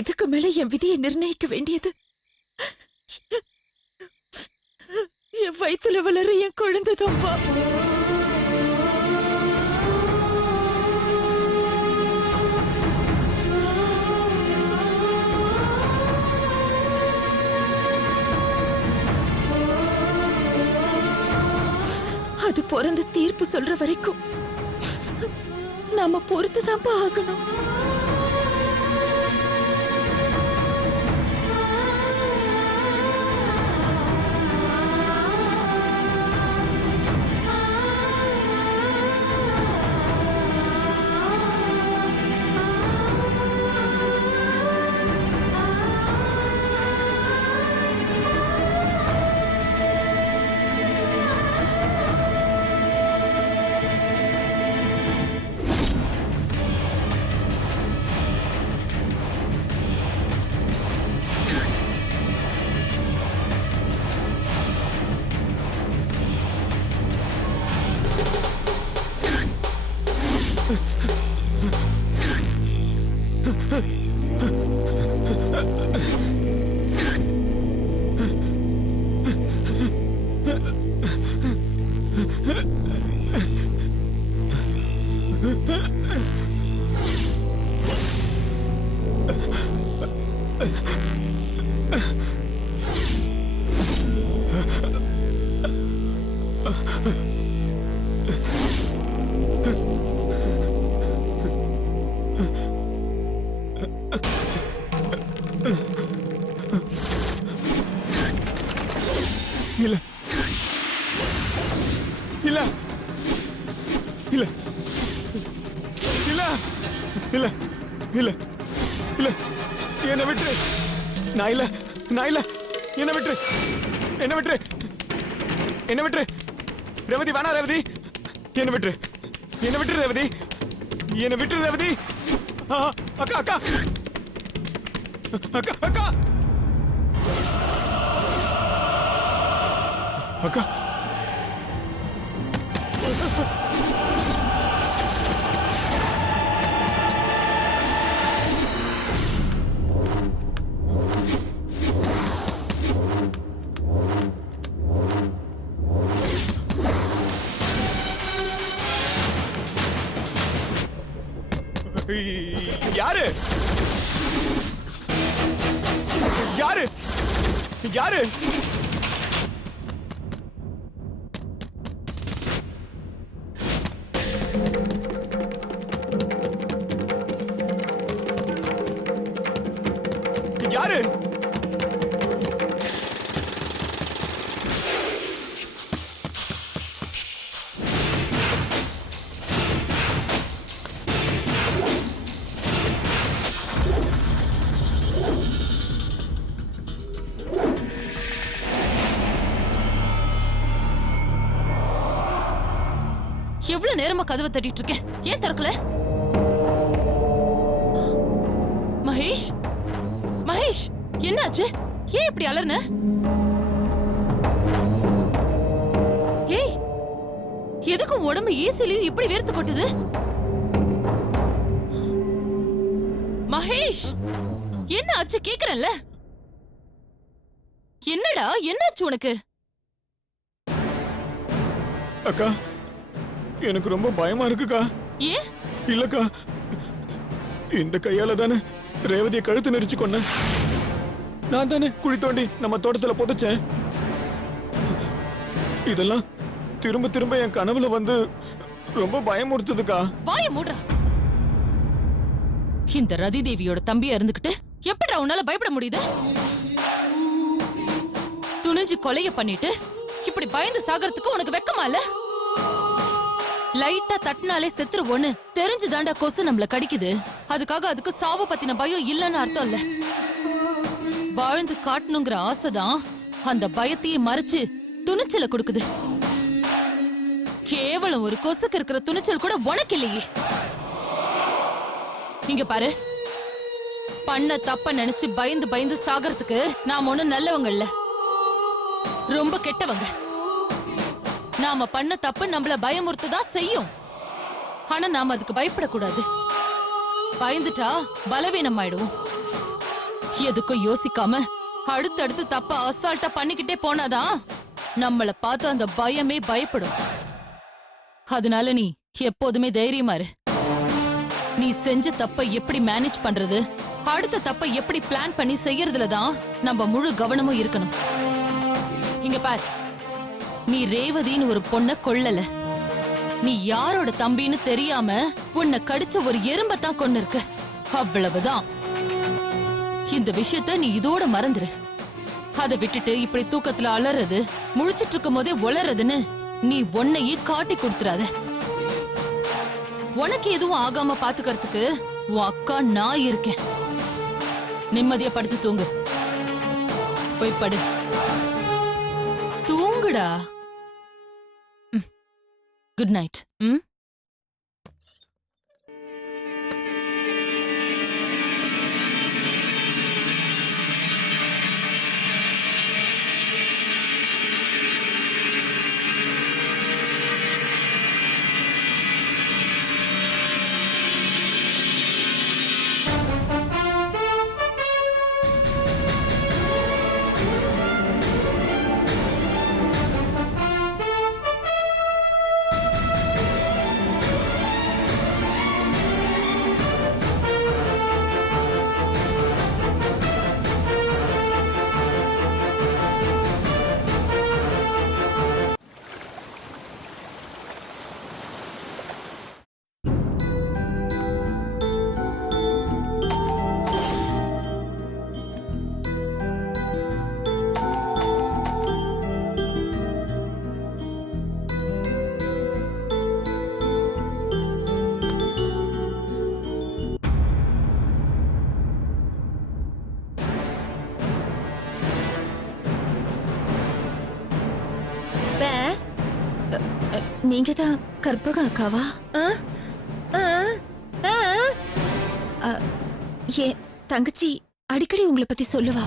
இதுக்கு மேல என் விதியை நிர்ணயிக்க வேண்டியது என் வயித்துல வளர என் குழந்தைதான்பா. அது பிறந்து தீர்ப்பு சொல்ற வரைக்கும் நாம பொறுத்துதான்ப்பா ஆகணும். இல்ல இல்ல இல்ல இல்ல இல்ல இல்ல இல்ல என்ன விட்டு நான் இல்ல என்ன விட்டு என்ன விட்டு என்ன விட்டு ரேவதி வேணா ரேவதி என்ன விட்டு ரேவதி என்ன விட்டு ரேவதி அக்கா அக்கா அக்கா அக்கா அக்கா யாரு யாரு யாரு யாரு எவ்வளவு நேரமா கதவை தட்டிட்டு இருக்கேன், ஏன் திறக்கல? மகேஷ் மகேஷ் என்னாச்சு? ஏன் இப்படி அலர்ன? ஏய், எதுக்கும் உடம்பு ஈஸிலையும் இப்படி வேர்த்து கொட்டுது? மகேஷ் என்ன ஆச்சு கேக்குறேன்ல? என்னடா என்னாச்சு உனக்கு? அக்கா எனக்கு ரொம்ப பயமா இருக்குக்கா. ஏன்? இல்லக்கா, இந்த கையால தானே ரேவதியை கழுத்து நெரிச்சு கொன்னேன். நான் தானே குழி தோண்டி நம்ம தோட்டத்துல புதைச்சேன். இதெல்லாம் திரும்ப திரும்ப என் கனவுல வந்து ரொம்ப பயமுறுத்துதுக்கா. வாய மூடுற. இந்த ரதி தேவியோட தம்பியா இருந்துகிட்டு எப்படிடா உன்னால பயப்பட முடியுது? துணிஞ்சு கொலைய பண்ணிட்டு இப்படி பயந்து சாகறதுக்கு உனக்கு வெக்கமா இல்ல? லைட்டா தட்டினாலே செத்துருவோன்னு தெரிஞ்சுதாண்டா கொசு நம்மள கடிக்குது. அதுக்காக அதுக்கு சாவு பத்தின பயம் இல்லன்னு அர்த்தம் இல்ல. வாழ்ந்து காட்டணுங்கிற ஆசைதான் அந்த பயத்தையே மறைச்சு துணிச்சல கொடுக்குது. கேவலம் ஒரு கொசுக்கு இருக்கிற துணிச்சல் கூட உனக்கு இல்லையே. இங்க பாரு, பண்ண தப்ப நினைச்சு பயந்து பயந்து சாகறதுக்கு நாம ஒண்ணும் நல்லவங்க இல்ல, ரொம்ப கெட்டவங்க. நாம பண்ண தப்பு நம்மள பயமுறுத்ததான் செய்யும். ஆனா நாம அதுக்கு பயப்படக்கூடாது. பயந்துட்டா பலவீனம் ஆயிடுவோம். எதுக்கும் யோசிக்காம அடுத்தடுத்து தப்ப அசால்ட்டா பண்ணிக்கிட்டே போனாதான் நம்மள பார்த்து அந்த பயமே பயப்படும். அதனால நீ எப்போதுமே தைரியமா இரு. நீ செஞ்ச தப்ப எப்படி மேனேஜ் பண்றது, அடுத்த தப்ப எப்படி பிளான் பண்ணி செய்யறதுலதான் நம்ம முழு கவனமும் இருக்கணும். இங்க பார், நீ ரேவதின்னு ஒரு பொண்ண கொல்லல. நீ யாரோட தம்பின்னு தெரியாம உன்னை கடிச்ச ஒரு எறும்பத்தான் கொண்டு இருக்க, அவ்வளவுதான். இந்த விஷயத்த நீ இதோட மறந்துரு. அதை விட்டுட்டு இப்படி தூக்கத்துல அலறது, முழிச்சிட்டு இருக்கும் போதே உளறதுன்னு நீ உன்னையே காட்டி கொடுத்துறாத. உனக்கு எதுவும் ஆகாம பாத்துக்கிறதுக்கு உன் அக்கா நான் இருக்கேன். நிம்மதியா படுத்து தூங்கு. போய் படு, தூங்குடா. Good night. நீங்க தான் கற்பக அக்காவா? என் தங்கச்சி அடிக்கடி உங்களை பத்தி சொல்லுவா.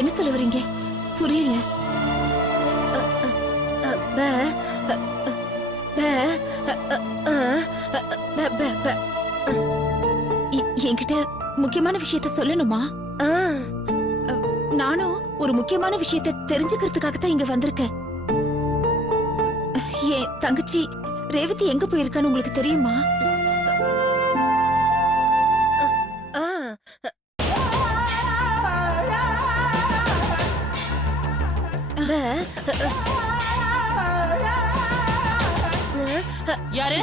என்ன சொல்ல வரீங்க? புரியல. என்கிட்ட முக்கியமான விஷயத்த சொல்லணுமா? நானும் ஒரு முக்கியமான விஷயத்த தெரிஞ்சுக்கிறதுக்காக தான் இங்க வந்திருக்கேன். என் தங்கச்சி ரேவதி எங்க போயிருக்கான்னு உங்களுக்கு தெரியுமா? யாரு?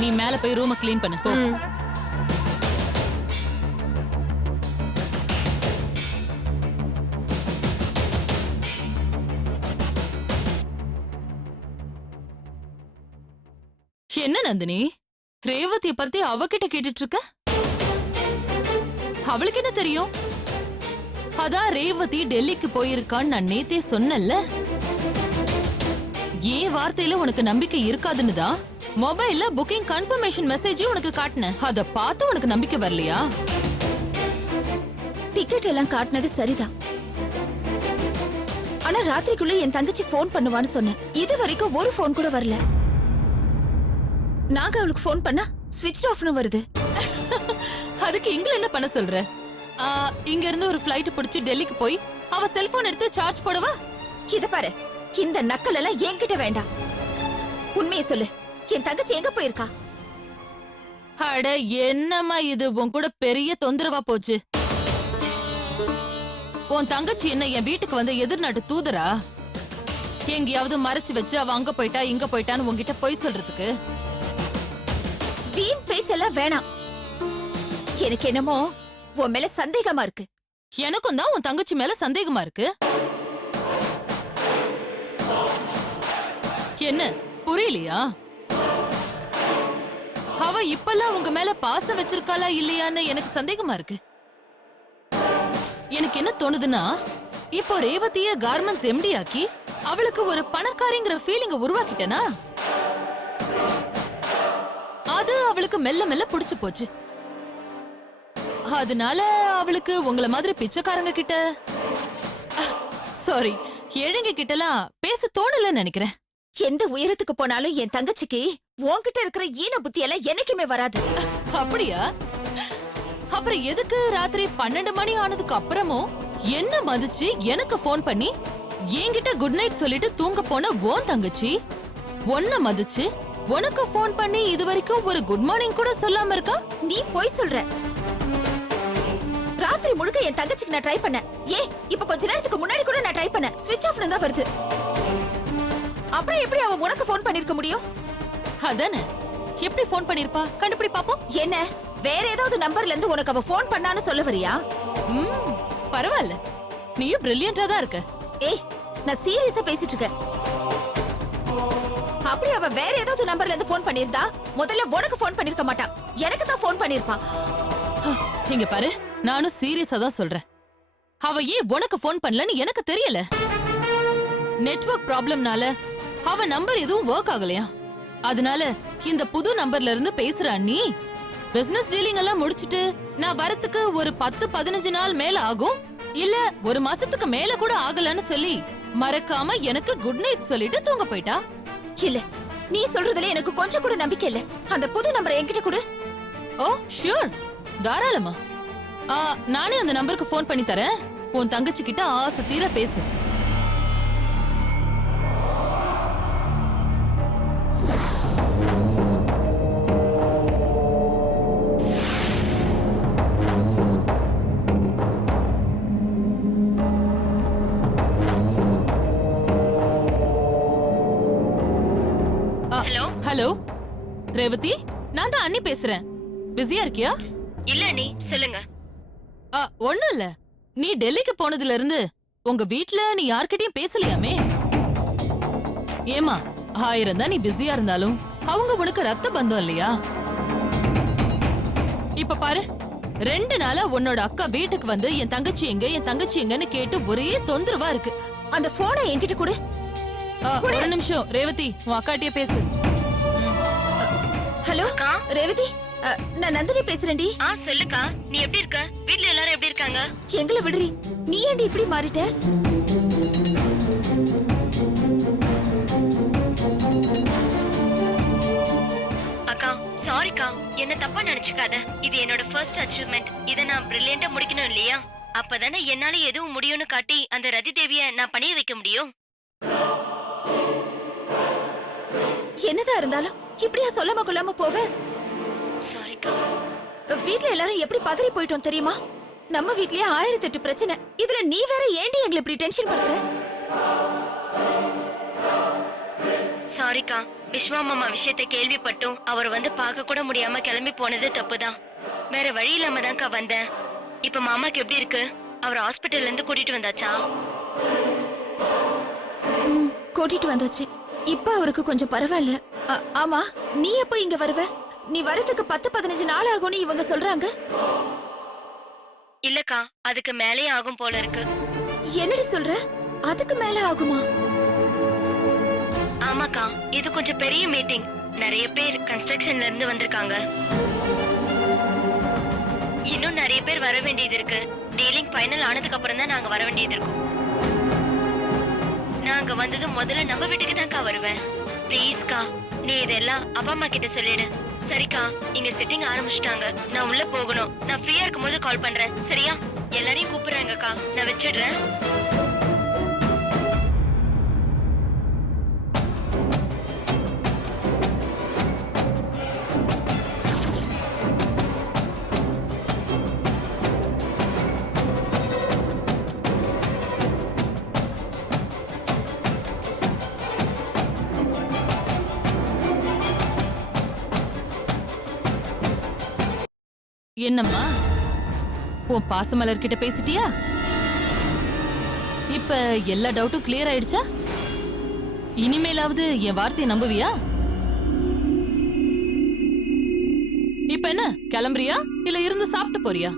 நீ மேல போய் ரூமை கிளீன் பண்ணு போ. என்ன நந்தினி, ரேவதிய பத்தி அவகிட்ட கேட்டுட்டு இருக்க? அவளுக்கு என்ன தெரியும்? அதான் ரேவதி டெல்லிக்கு போயிருக்கான்னு நான் நேத்தே சொன்னேன்ல. ஏன் வார்த்தையில உனக்கு நம்பிக்கை இருக்காதுன்னு தான் மொபைல்ல புக்கிங் கன்ஃபர்மேஷன் மெசேஜ் உனக்கு காட்டினேன். அத பார்த்து உனக்கு நம்பிக்கை வரலையா? டிக்கெட் எல்லாம் காட்டினது சரிதான். ஆனா ராத்திரிக்குள்ள என் தங்கச்சி போன் பண்ணுவான்னு சொன்னேன். இது வரைக்கும் ஒரு போன் கூட வரல. நாங்க அவளுக்கு போன் பண்ணா ஸ்விட்ச் ஆஃப்னு வருது. அதுக்கு இங்க என்ன பண்ண சொல்ற? இங்க இருந்து ஒரு ஃளைட் பிடிச்சு டெல்லிக்கு போய் அவ செல்போன் எடுத்து சார்ஜ் போடவா? இத பாரு, இந்த நக்கல் எல்லாம் என்கிட்ட வேண்டாம். உண்மையை சொல்லு, என் தங்கச்சி எங்க போயிருக்கா? அட என்னம்மா இது உன் கூட பெரிய தொந்தரவா போச்சு. உன் தங்கச்சி என்ன என் வீட்டுக்கு வந்த எதிர்நாட்டு தூதரா? எங்கேயாவது மறைச்சு வச்சு அவ அங்க போயிட்டா இங்க போயிட்டான்னு உன்கிட்ட போய் சொல்றதுக்கு? வீண் பேச்செல்லாம் வேணாம். எனக்கு என்னமோ உன் மேல சந்தேகமா இருக்கு. எனக்கும் தான் உன் தங்கச்சி மேல சந்தேகமா இருக்கு. என்ன புரியலையா? அவ இப்பெல்லாம் உங்க மேல பாசம் வச்சிருக்காளா இல்லையான்னு எனக்கு சந்தேகமா இருக்கு. எனக்கு என்ன தோணுதுன்னா, இப்போ ரேவதிய கார்மெண்ட்ஸ் எம்டி ஆக்கி அவளுக்கு ஒரு பணக்காரிங்கிற ஃபீலிங்க உருவாக்கிட்டனா, அது அவளுக்கு மெல்ல மெல்ல புடிச்சு போச்சு. அதனால அவளுக்கு உங்கள மாதிரி பிச்சைக்காரங்க கிட்ட, சாரி, ஏழைங்க கிட்டலாம் பேச தோணலன்னு நினைக்கிறேன். எந்த உயரத்துக்கு போனாலும் என் தங்கச்சிக்கு உன்கிட்ட இருக்கிற ஈன புத்தி எல்லாம் என்னைக்குமே வராது. அப்படியா? அப்புறம் எதுக்கு ராத்திரி 12 மணி ஆனதுக்கு அப்புறமும் என்ன மதிச்சு எனக்கு ஃபோன் பண்ணி என்கிட்ட குட் நைட் சொல்லிட்டு தூங்க போன உன் தங்கச்சி உன்ன மதிச்சு உனக்கு ஃபோன் பண்ணி இது வரைக்கும் ஒரு குட் மார்னிங் கூட சொல்லாம இருக்கா? நீ போய் சொல்ற. ராத்திரி முழுக்க என் தங்கச்சிக்கு நான் ட்ரை பண்ணேன். இப்ப கொஞ்ச நேரத்துக்கு முன்னாடி கூட நான் ட்ரை பண்ணேன். ஸ்விட்ச் ஆஃப் தான் வருது. அப்புறம் எப்படி அவ உனக்கு ஃபோன் பண்ணிருக்க முடியும்? அதானே, எப்படி ஃபோன் பண்ணிருப்பா? கண்டுபிடி பாப்போம். என்ன வேற ஏதாவது நம்பர்ல இருந்து உனக்கு அவ ஃபோன் பண்ணான்னு சொல்ல வரியா? பரவாயில்ல, நீயும் பிரில்லியண்டா தான் இருக்க. நான் சீரியஸா பேசிட்டு இருக்கேன். அப்படி அவ வேற ஏதாவது நம்பர்ல இருந்து ஃபோன் பண்ணிருந்தா முதல்ல உனக்கு ஃபோன் பண்ணிருக்க மாட்டா, எனக்கு தான் ஃபோன் பண்ணிருப்பான். இங்க பாரு, நானும் சீரியஸா தான் சொல்றேன். அவ ஏன் உனக்கு ஃபோன் பண்ணலன்னு எனக்கு தெரியல. நெட்வொர்க் ப்ராப்ளம்னால அவ நம்பர் எதுவும் ஒர்க் ஆகலையா, அதனால இந்த புது நம்பர்ல இருந்து பேசுறா. நீ பிசினஸ் டீலிங் எல்லாம் முடிச்சிட்டு நான் வரத்துக்கு ஒரு 10-15 நாள் மேல ஆகும், இல்ல ஒரு மாசத்துக்கு மேல கூட ஆகலன்னு சொல்லி மறக்காம எனக்கு குட் நைட் சொல்லிட்டு தூங்க போயிட்டா. இல்ல, நீ சொல்றதுல எனக்கு கொஞ்சம் கூட நம்பிக்கை இல்ல. அந்த புது நம்பரை என்கிட்ட கொடு. ஓ ஷூர், தாராளமா. நானே அந்த நம்பருக்கு ஃபோன் பண்ணி தரேன். உன் தங்கச்சி கிட்ட ஆசை தீர பேசு. ஹலோ ரேவதி, நான் தான் அண்ணி பேசுறேன். பிஸியா இருக்கியா? இல்ல நீ சொல்லுங்க. ஒண்ணும் இல்ல, நீ டெல்லிக்கு போனதுல இருந்து உங்க வீட்ல நீ யார்கிட்டயும் பேசலையாமே? ஏமா, 1000 தான் நீ பிஸியா இருந்தாலும் அவங்க உனக்கு ரத்த பந்தம் இல்லையா? இப்ப பாரு, 2 நாளா உன்னோட அக்கா வீட்டுக்கு வந்து என் தங்கச்சி எங்கன்னு கேட்டு ஒரே தொந்தரவா இருக்கு. அந்த போனை என்கிட்ட கொடு. ஒரு நிமிஷம் ரேவதி, உன் அக்காட்டியே பேசு. ஹலோ ரேவதி, நான் நந்தினி பேசுறேன்டி. சொல்லுக்கா, நீ எப்படி இருக்க? வீட்ல எல்லாரும் எப்படி இருக்காங்க? எங்களை விடுறி, நீ ஏன்டி இப்படி மாறிட்ட? அக்கா சாரிக்கா, என்ன தப்பா நினைச்சுக்காத. இது என்னோட ஃபர்ஸ்ட் அச்சீவ்மெண்ட். இத நான் பிரில்லியண்டா முடிக்கணும் இல்லையா? அப்பதானே என்னால எதுவும் முடியும்னு காட்டி அந்த ரதி தேவிய நான் பணிய வைக்க முடியும். என்னதா இருந்தாலும் இப்படியா சொல்லாம கொள்ளாம போவ? சாரிக்கா. வீட்ல எல்லாரும் எப்படி பதறி போயிட்டோம் தெரியுமா? நம்ம வீட்லயே 1008 பிரச்சனை. இதுல நீ வேற ஏண்டி எங்களை இப்படி டென்ஷன் படுத்துற? சாரிக்கா, விஸ்வா மாமா விஷயத்தை கேள்விப்பட்டும் அவர் வந்து பார்க்க கூட முடியாம கிளம்பி போனது தப்புதான். வேற வழி இல்லாம தான்க்கா வந்தேன். இப்ப மாமாக்கு எப்படி இருக்கு? அவர் ஹாஸ்பிட்டல்ல இருந்து கூட்டிட்டு வந்தாச்சா? கூட்டிட்டு வந்தாச்சு. இப்ப அவருக்கு கொஞ்சம் பரவாயில்ல. ஆமா, நீ எப்ப இங்க வருவ? நீ வரதுக்கு 10-15 நாள் ஆகும்னு இவங்க சொல்றாங்க. இல்லக்கா, அதுக்கு மேலே ஆகும் போல இருக்கு. என்னடி சொல்ற? அதுக்கு மேல ஆகுமா? ஆமாக்கா, இது கொஞ்சம் பெரிய மீட்டிங். நிறைய பேர் கன்ஸ்ட்ரக்ஷன்ல இருந்து வந்திருக்காங்க. இன்னும் நிறைய பேர் வர வேண்டியது இருக்கு. டீலிங் ஃபைனல் ஆனதுக்கு அப்புறம் தான் நாங்க வர வேண்டியது இருக்கும். நாங்க வந்தது முதல்ல நம்ம வீட்டுக்கு தான்க்கா வருவேன். ப்ளீஸ்க்கா, நீ இதெல்லாம் அப்பா அம்மா கிட்ட சொல்லிடு. சரிக்கா, இங்க சிட்டிங் ஆரம்பிச்சிட்டாங்க. நான் உள்ள போகணும். நான் ஃப்ரீயா இருக்கும் போது கால் பண்றேன். சரியா? எல்லாரையும் கூப்பிடுறாங்கக்கா. நான் வச்சிடுறேன். என்னம்மா, உன் பாசமலர் கிட்ட பேசிட்டியா? இப்ப எல்லா டவுட்டும் கிளியர் ஆயிடுச்சா? இனிமேலாவது என் வார்த்தையை நம்புவியா? இப்ப என்ன கிளம்புறியா இல்ல இருந்து சாப்பிட்டு போறியா?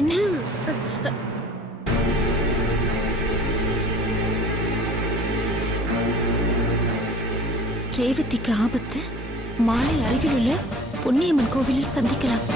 என்ன ரேவதிக்கு ஆபத்து. மாலை அருகிலுள்ள பொன்னியம்மன் கோவிலில் சந்திக்கலாம்.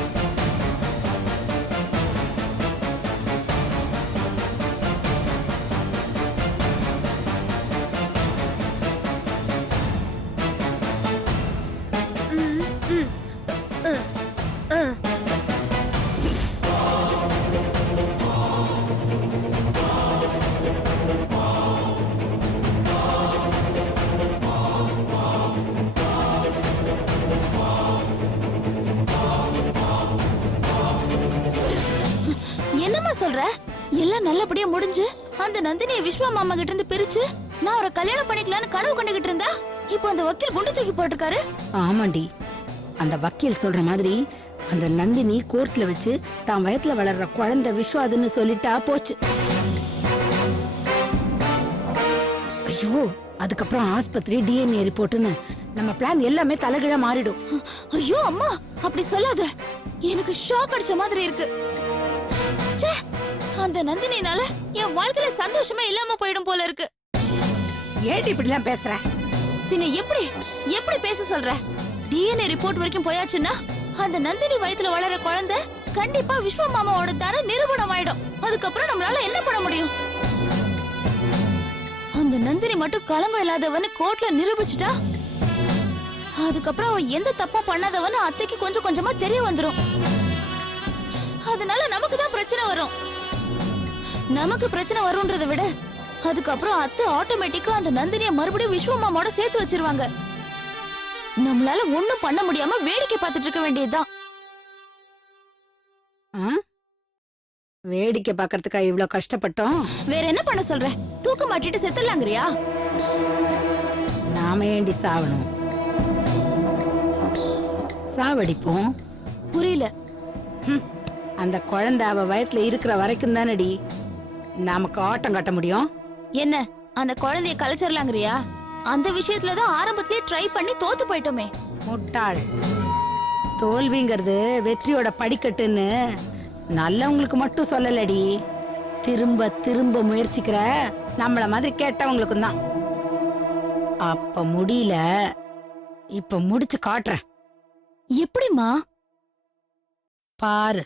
என்னம்மா சொல்ற? எல்லாம் நல்லபடியா முடிஞ்சு அந்த நந்தினியை விஸ்வா மாமா கிட்ட இருந்து பிரிச்சு நான் அவரை கல்யாணம் பண்ணிக்கலாம்னு கனவு கண்டுகிட்டு இருந்தா இப்போ அந்த வக்கீல் குண்டு தூக்கி போட்டிருக்காரு. ஆமாண்டி, அந்த வக்கீல் சொல்ற மாதிரி அந்த நந்தினி கோர்ட்ல வச்சு தான் வயத்துல வளர்ற குழந்தை விஸ்வாதுன்னு சொல்லிட்டா போச்சு. ஐயோ, அதுக்கப்புறம் ஆஸ்பத்திரி டிஎன்ஏ ரிப்போர்ட்னு நம்ம பிளான் எல்லாமே தலைகீழா மாறிடும். ஐயோ அம்மா, அப்படி சொல்லாத. எனக்கு ஷாக் அடிச்ச மாதிரி இருக்கு. ச்சே, அந்த நந்தினினால என் வாழ்க்கையில சந்தோஷமே இல்லாம போயிடும் போல இருக்கு. ஏடி இப்படிலாம் பேசுற? பின்ன எப்படி எப்படி பேச சொல்ற? டிஎன்ஏ ரிப்போர்ட் வரைக்கும் போயாச்சுன்னா அந்த நந்தினி வயித்துல வளர குழந்தை கண்டிப்பா விஸ்வா மாமாவோட தான நிரூபணம் ஆயிடும். அதுக்கப்புறம் நம்மளால என்ன பண்ண முடியும்? அந்த நந்தினி மட்டும் கலங்கம் இல்லாதவன்னு கோர்ட்ல நிரூபிச்சுட்டா அதுக்கப்புறம் அவன் எந்த தப்பும் பண்ணாதவன்னு அத்தைக்கு கொஞ்சம் கொஞ்சமா தெரிய வந்துரும். அதனால நமக்கு தான் பிரச்சனை வரும். நமக்கு பிரச்சனை வரும்ன்றதை விட அதுக்கப்புறம் அத்தை ஆட்டோமேட்டிக்கா அந்த நந்தினியை மறுபடியும் விஸ்வமாமோட சேர்த்து வச்சிருவாங்க. நம்மளால ஒண்ணும் பண்ண முடியாம வேடிக்கை பார்த்துட்டு இருக்க வேண்டியதுதான். வேடிக்கை பாக்கிறதுக்கா இவ்ளோ கஷ்டப்பட்டோம்? வேற என்ன பண்ண சொல்ற? தூக்க மாட்டிட்டு செத்துடலாங்கிறியா? நாம ஏண்டி சாவணும்? சாவடிப்போம். புரியல. அந்த குழந்தை அவ வயத்துல இருக்கிற வரைக்கும் தானடி நமக்கு ஆட்டம் காட்ட முடியும். என்ன அந்த குழந்தைய கலைச்சிடலாங்கிறியா? அந்த விஷயத்துலதான் ஆரம்பத்திலேயே ட்ரை பண்ணி தோத்து போயிட்டோமே. முட்டாள். தோல்விங்கிறது வெற்றியோட படிக்கட்டுன்னு நல்லவங்களுக்கு மட்டும் சொல்லலடி, திரும்ப திரும்ப முயற்சிக்கிற நம்மள மாதிரி கேட்டவங்களுக்கும் தான். அப்ப முடியல, இப்ப முடிச்சு காட்டுறேன். எப்படிமா? பாரு.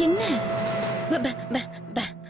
என்ன ப, ப, ப, ப.